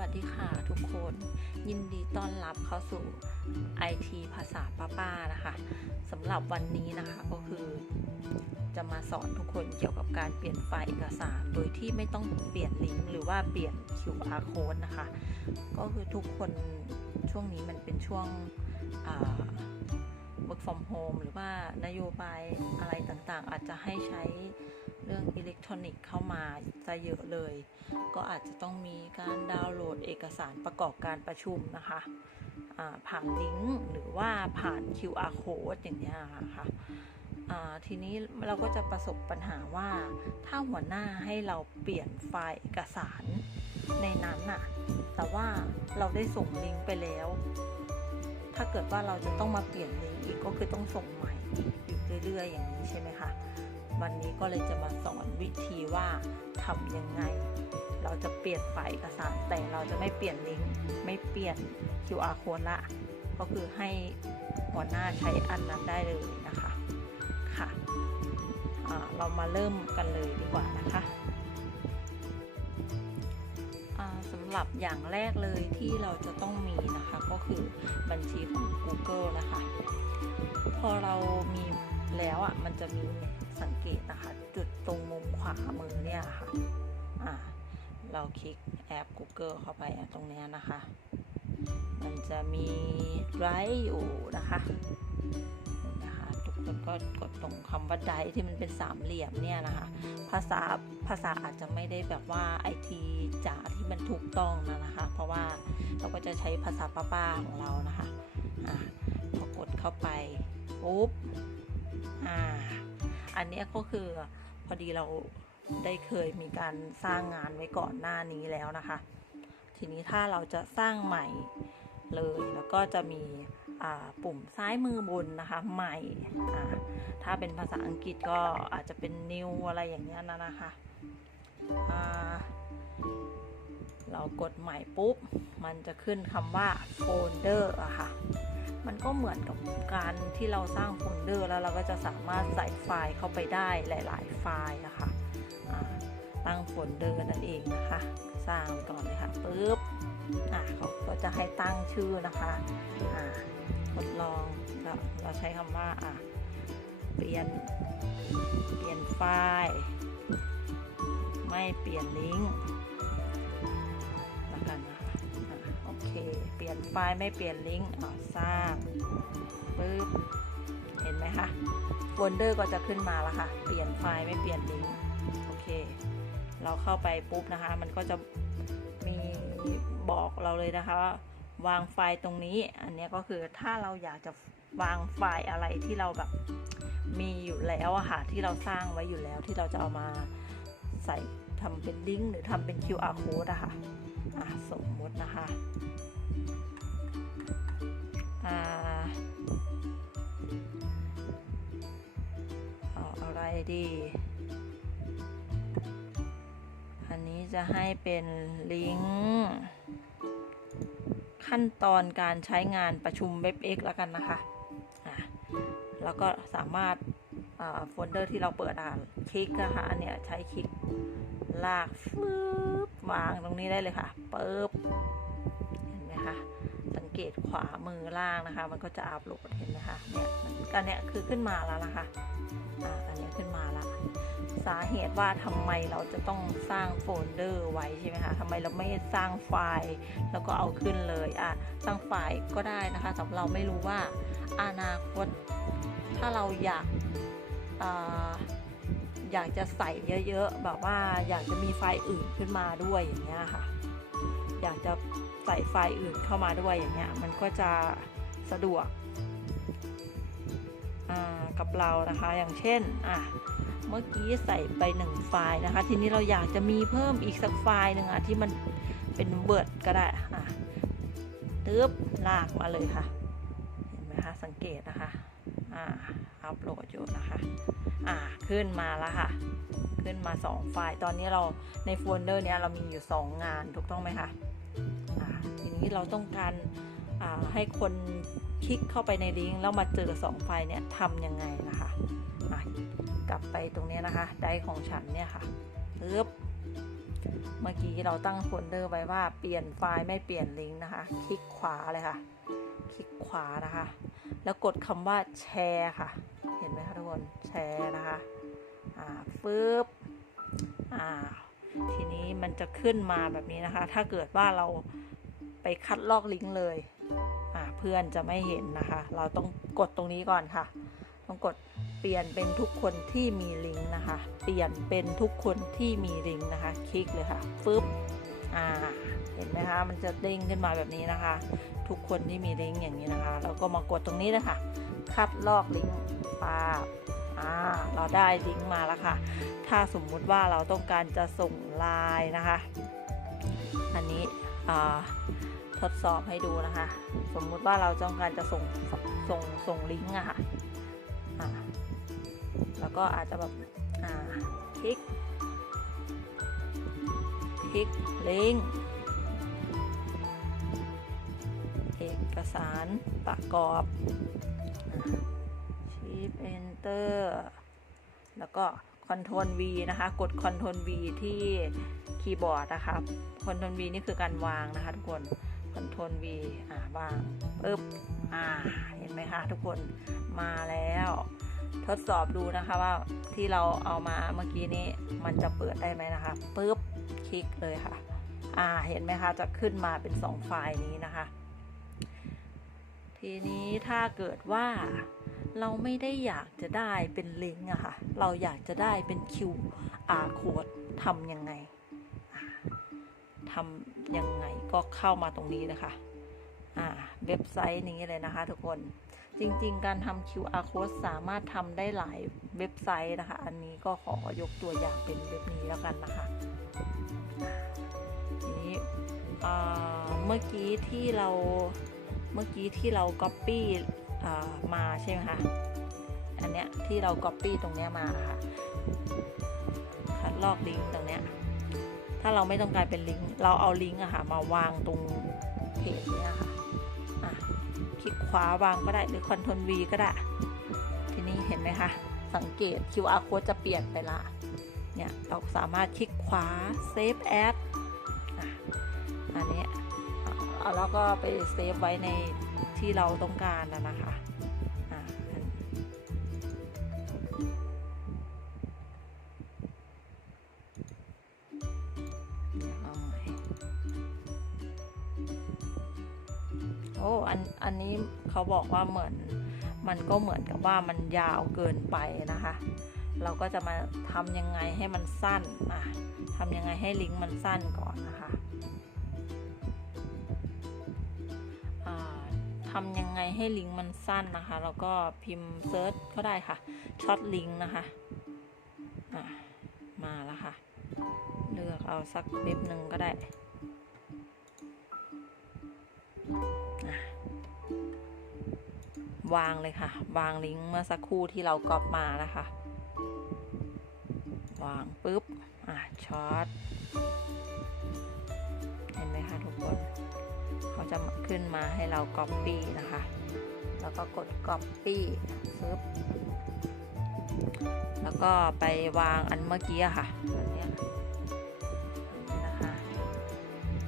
วัสดีค่ะทุกคน ยินดีต้อนรับเข้าสู่ IT ภาษาป้าป้านะคะสำหรับวันนี้นะคะก็คือ จะมาสอนทุกคนเกี่ยวกับการเปลี่ยนไฟล์เอกสาร โดยที่ไม่ต้องเปลี่ยนลิงก์หรือว่าเปลี่ยน QR code นะคะ ก็คือทุกคนช่วงนี้มันเป็นช่วง work from home หรือว่านโยบายอะไรต่างๆ อาจจะให้ใช้ อิเล็กทรอนิกส์เข้ามาจะเยอะเลย ก็อาจจะต้องมีการดาวน์โหลดเอกสารประกอบการประชุมนะคะผ่านลิงก์หรือว่าผ่าน QR code อย่างนี้ค่ะทีนี้เราก็จะประสบปัญหาว่า ถ้าหัวหน้าให้เราเปลี่ยนไฟล์เอกสารในนั้นน่ะ แต่ว่าเราได้ส่งลิงก์ไปแล้ว ถ้าเกิดว่าเราจะต้องมาเปลี่ยนลิงก์อีกก็คือต้องส่งใหม่อยู่เรื่อยๆอย่างนี้ใช่ไหมคะ วันนี้ก็เลยจะมาสอนวิธีว่าทำยังไง เราจะเปลี่ยนไฟล์เอกสารแต่เราจะไม่เปลี่ยนลิงก์ไม่เปลี่ยน QR code ละ ก็คือให้หัวหน้าใช้อันนั้นได้เลยนะคะค่ะเรามาเริ่มกันเลยดีกว่านะคะสำหรับอย่างแรกเลยที่เราจะต้องมีนะคะก็คือบัญชีของ Google นะคะ พอเรามีแล้วอะมันจะมี สังเกตนะคะ จุดตรงมุมขวามือเนี่ยค่ะอ่าเราคลิกแอป Google เข้าไปตรงนี้นะคะ มันจะมีไ i ์อยู่นะคะนะคะ ทุกคนก็กดตรงคำว่าไดที่มันเป็นสามเหลี่ยมเนี่ยนะคะ ภาษาภาษาอาจจะไม่ได้แบบว่าไอทีจ๋าที่มันถูกต้องนะนะคะ เพราะว่าเราก็จะใช้ภาษาป้าๆของเรานะคะอ่าพอกดเข้าไปปุ๊บ อ่าอันนี้ก็คือพอดีเราได้เคยมีการสร้างงานไว้ก่อนหน้านี้แล้วนะคะ ทีนี้ถ้าเราจะสร้างใหม่เลยแล้วก็จะมีปุ่มซ้ายมือบนนะคะใหม่ถ้าเป็นภาษาอังกฤษก็อาจจะเป็น new อะไรอย่างเงี้ยนะนะคะเรากดใหม่ปุ๊บ มันจะขึ้นคำว่าโฟลเดอร์อะค่ะ มันก็เหมือนกับการที่เราสร้างโฟลเดอร์แล้วเราก็จะสามารถใส่ไฟล์เข้าไปได้หลาย ๆ ไฟล์นะคะตั้งโฟลเดอร์นั่นเองนะคะ สร้างก่อนเลยค่ะปุ๊บอะเขาก็จะให้ตั้งชื่อนะคะอ่าทดลองเราเราใช้คำว่าอะเปลี่ยนเปลี่ยนไฟล์ ไม่เปลี่ยนลิงก์ เค เปลี่ยนไฟล์ไม่เปลี่ยนลิงก์อะสร้างปุ๊บ เห็นไหมคะโฟลเดอร์ก็จะขึ้นมาแล้วค่ะ เปลี่ยนไฟล์ไม่เปลี่ยนลิงก์โอเค เราเข้าไปปุ๊บนะคะ มันก็จะมีบอกเราเลยนะคะว่าวางไฟล์ตรงนี้ อันนี้ก็คือถ้าเราอยากจะวางไฟล์อะไรที่เราแบบมีอยู่แล้วอะค่ะที่เราสร้างไว้อยู่แล้วที่เราจะเอามาใส่ทำเป็นลิงก์หรือทำเป็น QR code อะคะ่ะ สมมตินะคะอ่าเอาอะไรดี อันนี้จะให้เป็นลิงก์ขั้นตอนการใช้งานประชุม WebEx แล้วกันนะคะอะแล้วก็สามารถโฟลเดอร์ที่เราเปิดอ่านคลิกนะคะอันเนี้ยใช้คลิกลากฟืบ วางตรงนี้ได้เลยค่ะปึ๊บเห็นไหมคะสังเกตขวามือล่างนะคะ มันก็จะอัปโหลดเห็นไหมคะเนี่ยกันเนี้ยคือขึ้นมาแล้วนะคะอ่าอันนี้ขึ้นมาล้วสาเหตุว่าทำไมเราจะต้องสร้างโฟลเดอร์ไว้ใช่ไหมคะทำไมเราไม่สร้างไฟล์แล้วก็เอาขึ้นเลยอะสร้างไฟล์ก็ได้นะคะสำหรับเราไม่รู้ว่าอนาคตถ้าเราอยากอ่า อยากจะใส่เยอะๆ แบบว่าอยากจะมีไฟล์อื่นขึ้นมาด้วยอย่างเงี้ยค่ะ อยากจะใส่ไฟล์อื่นเข้ามาด้วยอย่างเงี้ย มันก็จะสะดวกกับเรานะคะ อย่างเช่นอะเมื่อกี้ใส่ไปหนึ่งไฟล์นะคะ ทีนี้เราอยากจะมีเพิ่มอีกสักไฟล์หนึ่งอะที่มันเป็นเบิร์ดก็ได้อะตึ๊บลากมาเลยค่ะ เห็นไหมคะ สังเกตนะคะ อ่า อัปโหลดอยู่นะคะ อ่าขึ้นมาแล้วค่ะ ขึ้นมา 2 ไฟล์ ตอนนี้เราในโฟลเดอร์เนี้ยเรามีอยู่ 2 งานถูกต้องไหมคะอ่าทีนี้เราต้องการอ่าให้คนคลิกเข้าไปในลิงก์แล้วมาเจอ 2 ไฟล์เนี่ยทำยังไงนะคะอะกลับไปตรงนี้นะคะ ไดของฉันเนี่ยค่ะปึ๊บเมื่อกี้เราตั้งโฟลเดอร์ไว้ว่าเปลี่ยนไฟล์ไม่เปลี่ยนลิงก์นะคะ คลิกขวาเลยค่ะ คลิกขวานะคะ แล้วกดคำว่าแชร์ค่ะ ทุกคนแชร์นะคะอ่าฟึบอ่าทีนี้มันจะขึ้นมาแบบนี้นะคะ ถ้าเกิดว่าเราไปคัดลอกลิงก์เลยอ่าเพื่อนจะไม่เห็นนะคะ เราต้องกดตรงนี้ก่อนค่ะ ต้องกดเปลี่ยนเป็นทุกคนที่มีลิงก์นะคะ เปลี่ยนเป็นทุกคนที่มีลิงก์นะคะ คลิกเลยค่ะฟึบอ่าเห็นไหมคะ มันจะเด้งขึ้นมาแบบนี้นะคะ ทุกคนที่มีลิงก์อย่างนี้นะคะแล้วก็มากดตรงนี้เลยค่ะคัดลอกลิงก์าบอ่าเราได้ลิงก์มาแล้วค่ะ ถ้าสมมุติว่าเราต้องการจะส่งไลน์นะคะ อันนี้ทดสอบให้ดูนะคะ สมมุติว่าเราต้องการจะส่งส่งส่งลิงก์อะค่ะแล้วก็อาจจะแบบคลิกคลิกลิงก์เอกสารประกอบ ชีฟเอนเตอร์แล้วก็ Ctrl V นะคะ กด Ctrl V ที่คีย์บอร์ดนะคะ Ctrl V นี่คือการวางนะคะทุกคน Ctrl V อ่าวางปึ๊บอ่าเห็นไหมคะทุกคนมาแล้ว ทดสอบดูนะคะว่าที่เราเอามาเมื่อกี้นี้มันจะเปิดได้ไหมนะคะปึ๊บคลิกเลยค่ะ อ่าเห็นไหมคะจะขึ้นมาเป็น 2 ไฟล์นี้นะคะ ทีนี้ถ้าเกิดว่าเราไม่ได้อยากจะได้เป็นลิงก์อะค่ะ เราอยากจะได้เป็น QR code ทำยังไงทำยังไงก็เข้ามาตรงนี้เลยค่ะอ่าเว็บไซต์นี้เลยนะคะทุกคน จริงๆ การทำ QR code สามารถทำได้หลายเว็บไซต์นะคะ อันนี้ก็ขอยกตัวอย่างเป็นเว็บนี้แล้วกันนะคะทีนี้อ่าเมื่อกี้ที่เรา เมื่อกี้ที่เรา Copy มาใช่ไหมคะ อันเนี้ยที่เรา Copy ตรงเนี้ยมาค่ะ คัดลอกลิงก์ตรงเนี้ย ถ้าเราไม่ต้องการเป็นลิงก์เราเอาลิงก์อะค่ะมาวางตรงเพจเนี้ยค่ะอะคลิกขวาวางก็ได้หรือ Ctrl V ก็ได้ ทีนี้เห็นไหมคะ สังเกต QR code จะเปลี่ยนไปละ เนี่ยเราสามารถคลิกขวา Save As อ,อันนี้ แล้วก็ไปเซฟไว้ในที่เราต้องการนะนะคะโอ้อันอันนี้เขาบอกว่าเหมือนมันก็เหมือนกับว่ามันยาวเกินไปนะคะ เราก็จะมาทำยังไงให้มันสั้นอะทำยังไงให้ลิงก์มันสั้นก่อนนะคะำยังไงให้ลิงก์มันสั้นนะคะ แล้วก็พิมพ์เซิร์ชก็ได้ค่ะช็อตลิงก์นะคะะมาแล้วค่ะ เลือกเอาสักเว็บหนึ่งก็ได้วางเลยค่ะ วางลิงก์เมื่อสักครู่ที่เราก๊อปมานะคะ วางปุ๊บ อะช็อต เห็นไหมคะทุกคน เขาจะขึ้นมาให้เรา Copy นะคะ แล้วก็กด Copy ปึ๊บแล้วก็ไปวางอันเมื่อกี้ค่ะนี้ยอันนี้นะคะ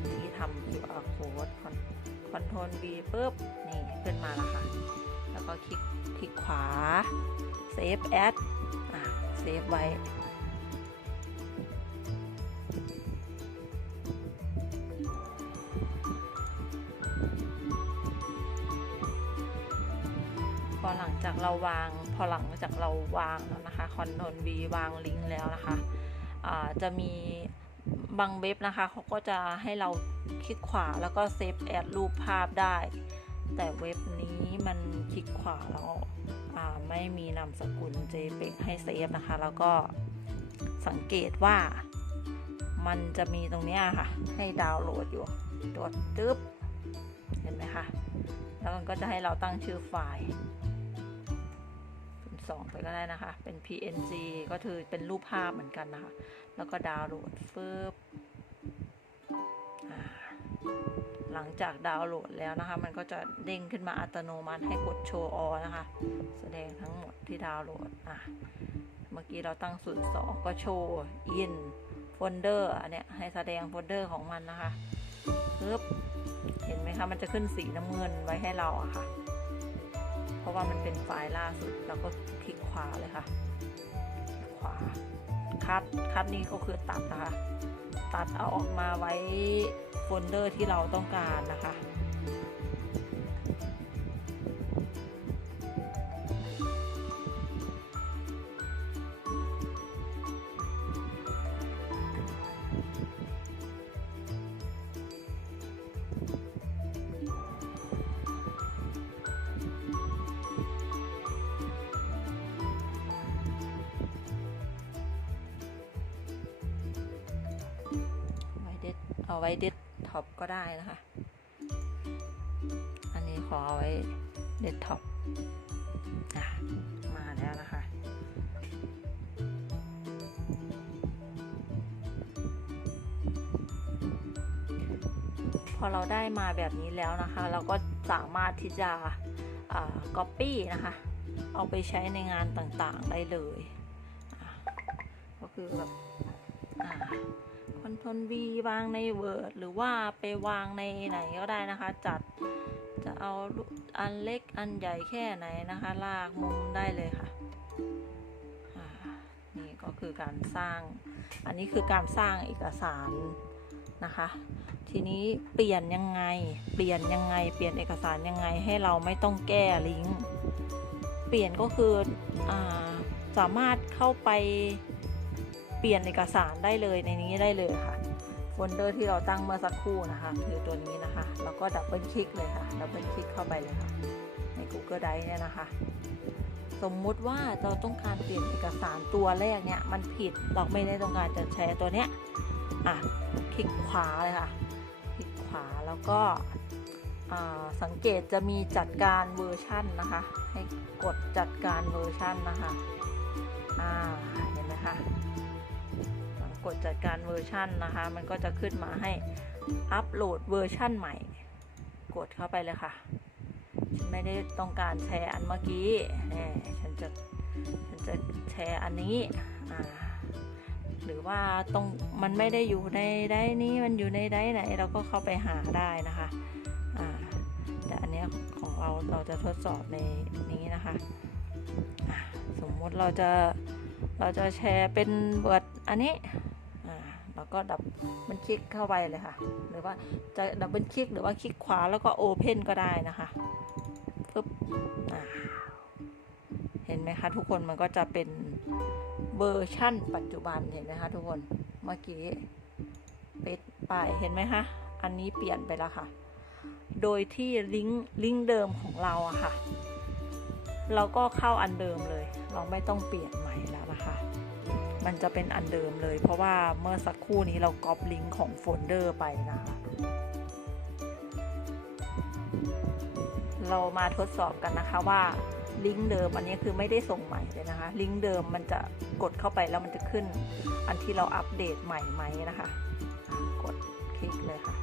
ที่ทำ QR code Ctrl V ปุ๊บ นี่ขึ้นมาแล้วค่ะ แล้วก็คลิกคลิกขวา Save As อะ เซฟไว้ เราวาง พอหลังจากเราวางแล้วนะคะคอนโทรล V วางลิงก์แล้วนะคะจะมีบางเว็บนะคะเขาก็จะให้เราคลิกขวาแล้วก็เซฟแอดรูปภาพได้ แต่เว็บนี้มันคลิกขวาแล้วไม่มีนามสกุล JPEG ให้เซฟนะคะ แล้วก็สังเกตว่ามันจะมีตรงนี้ค่ะ ให้ดาวน์โหลดอยู่ตัวตึ๊บเห็นไหมคะ แล้วมันก็จะให้เราตั้งชื่อไฟล์ เป็นสองไปก็ได้นะคะ เป็น PNG ก็คือเป็นรูปภาพเหมือนกันนะคะ แล้วก็ดาวน์โหลดฟึบหลังจากดาวน์โหลดแล้วนะคะ มันก็จะเด้งขึ้นมาอัตโนมัติให้กดโชว์อนะคะ แสดงทั้งหมดที่ดาวน์โหลดอะเมื่อกี้เราตั้งศูนย์สองก็โชว์ in โฟลเดอร์อันเนี้ยให้แสดงโฟลเดอร์ของมันนะคะปึ๊บเห็นไหมคะ มันจะขึ้นสีน้ำเงินไว้ให้เราอะค่ะ ราะว่ามันเป็นไฟล์ล่าสุดเราก็คลิกขวาเลยค่ะ ขวาคัดคัดนี้ก็คือตัดนะคะ ตัดเอาออกมาไว้โฟลเดอร์ที่เราต้องการนะคะ เอาไว้เด็ดท็อปก็ได้นะคะ อันนี้ขอเอาไว้เด็ดท็อปอะมาแล้วนะคะพอเราได้มาแบบนี้แล้วนะคะ เราก็สามารถที่จะอ่า copy นะคะ เอาไปใช้ในงานต่างๆได้เลย ก็คือแบบอ่า คอนโทรล V วางใน Word หรือว่าไปวางในไหนก็ได้นะคะ จัดจะเอาอันเล็กอันใหญ่แค่ไหนนะคะ ลากมุมได้เลยค่ะนี่ก็คือการสร้าง อันนี้คือการสร้างเอกสารนะคะ ทีนี้เปลี่ยนยังไง เปลี่ยนยังไง เปลี่ยนเอกสารยังไงให้เราไม่ต้องแก้ลิงก์ เปลี่ยนก็คืออาสามารถเข้าไป เปลี่ยนเอกสารได้เลยในนี้ได้เลยค่ะโฟลเดอร์ที่เราตั้งเมื่อสักครู่นะคะ คือตัวนี้นะคะ แล้วก็ดับเบิลคลิกเลยค่ะดับเบิลคลิกเข้าไปเลยค่ะ ใน Google Drive เนี่ยนะคะ สมมุติว่าเราต้องการเปลี่ยนเอกสารตัวแรกเนี่ยมันผิดเราไม่ได้ต้องการจะใช้ตัวเนี้ยอะคลิกขวาเลยค่ะ คลิกขวาแล้วก็สังเกตจะมีจัดการเวอร์ชันนะคะ ให้กดจัดการเวอร์ชันนะคะ ดจัดการเวอร์ชันนะคะ มันก็จะขึ้นมาให้อัปโหลดเวอร์ชันใหม่ กดเข้าไปเลยค่ะ ฉันไม่ได้ต้องการแชร์อันเมื่อกี้ฉันจะฉันจะแชร์อันนี้หรือว่าตรงมันไม่ได้อยู่ในไดร์นี้มันอยู่ในไดร์ไหน เราก็เข้าไปหาได้นะคะแต่อันนี้ของเราเราจะทดสอบในนี้นะคะอะสมมติเราจะเราจะแชร์เป็นเวิร์ดอันนี้ อ่าเราก็ดับมันคลิกเข้าไปเลยค่ะ หรือว่าจะดับเบิลคลิกหรือว่าคลิกขวาแล้วก็โอเพนก็ได้นะคะปึ๊บเห็นไหมคะทุกคนมันก็จะเป็นเวอร์ชั่น ปัจจุบันเห็นไหมคะทุกคนเมื่อกี้ปิดไปเห็นไหมคะอันนี้เปลี่ยนไปแล้วค่ะ โดยที่ลิงก์ลิงก์เดิมของเราอะค่ะ เราก็เข้าอันเดิมเลย เราไม่ต้องเปลี่ยนใหม่แล้วนะคะ มันจะเป็นอันเดิมเลย เพราะว่าเมื่อสักครู่นี้เราก๊อปลิงก์ของโฟลเดอร์ไปนะคะเรามาทดสอบกันนะคะว่าลิงก์เดิมอันนี้คือไม่ได้ส่งใหม่เลยนะคะ ลิงก์เดิมมันจะกดเข้าไปแล้วมันจะขึ้น อันที่เราอัปเดตใหม่ไหมนะคะ กดคลิกเลยค่ะ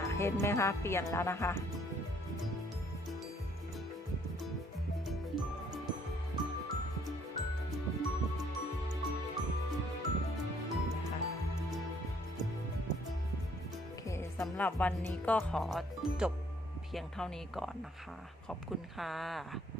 ะเห็นไหมคะ เปลี่ยนแล้วนะคะำหรับวันนี้ก็ขอจบเพียงเท่านี้ก่อนนะคะ ขอบคุณค่ะ